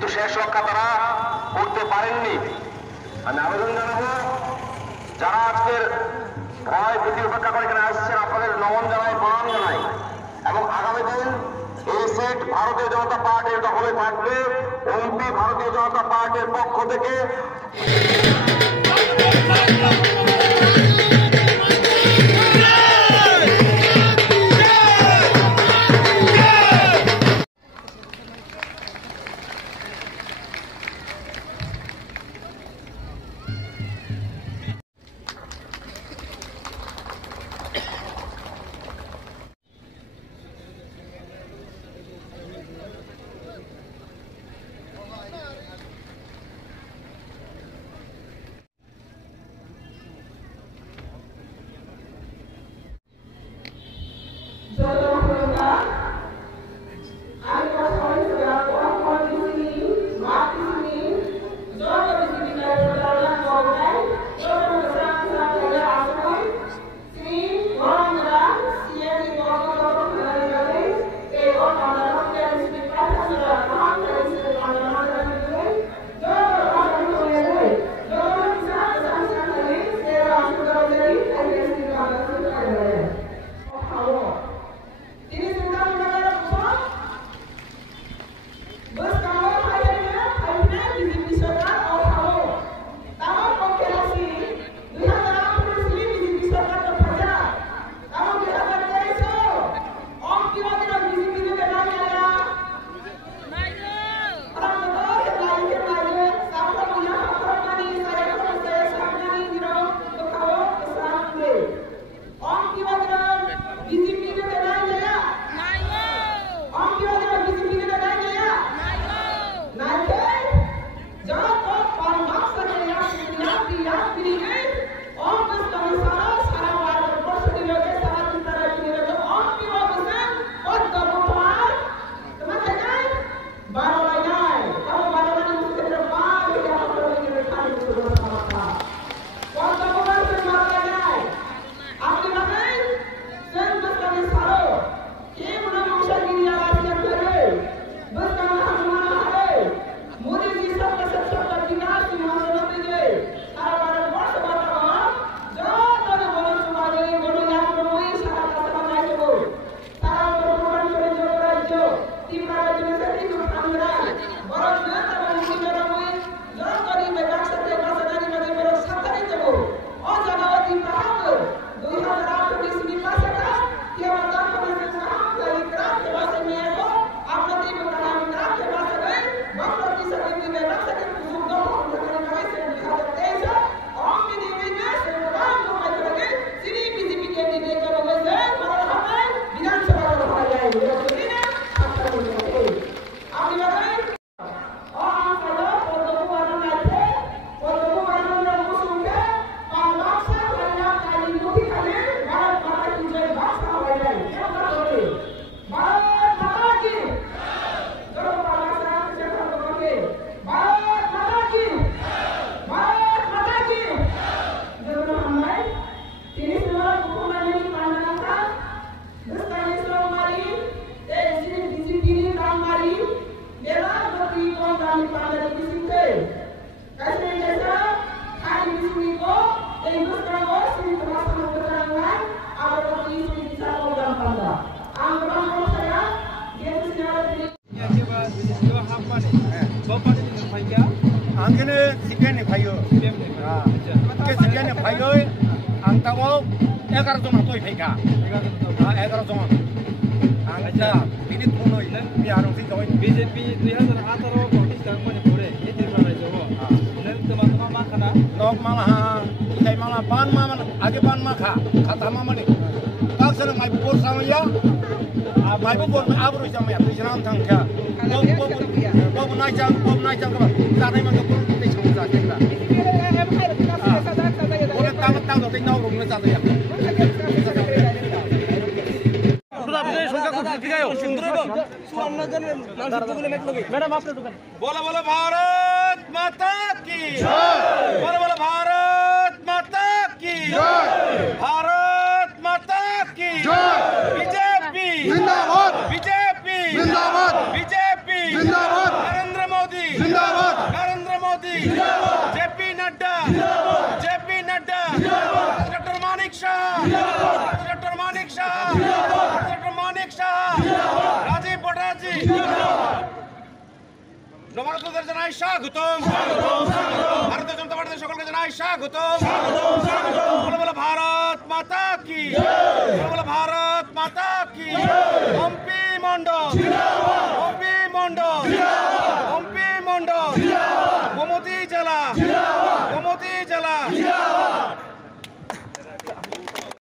কিন্তু শেষ রক্ষা তারা করতে পারেননি। আমি আবেদন জানাবো যারা আজকের ভয় ভীতি উপেক্ষা করে এখানে আসছেন, আপনাদের নমন জানাই, প্রণাম জানাই এবং আগামী দিন এই সিট ভারতীয় জনতা পার্টির দখলে থাকবে। এমপি ভারতীয় জনতা পার্টির পক্ষ থেকে angkene sikene phayo ke sikene phayo angtawo 11 জন toy phaika 11 জন angta bini thonoi mi arong si toy BJP 2018 Pakistan Manipur e tirmana jogo nang tama ma khana nok mala ha dai mala ban ma age ban ma kha khata ma mani tak sana mai bor samaya mai bor abro samaya bijram thang kha bom nai jang ka ta nai ma ka bor te chang ja kha ore ta do te nau rong na ja ya madam आपने दुकान बोलो बोलो भारत माता की जय बोलो बोलो भारत माता की जय भारत माता की जय बीजेपी जिंदाबाद बीजेपी जिंदाबाद बीजेपी जिंदाबाद नरेंद्र मोदी জানাই স্বাগতম ভারতীয় জনতা পার্টির সকলকে জানাই স্বাগতম বলো বলো ভারত মাতা কি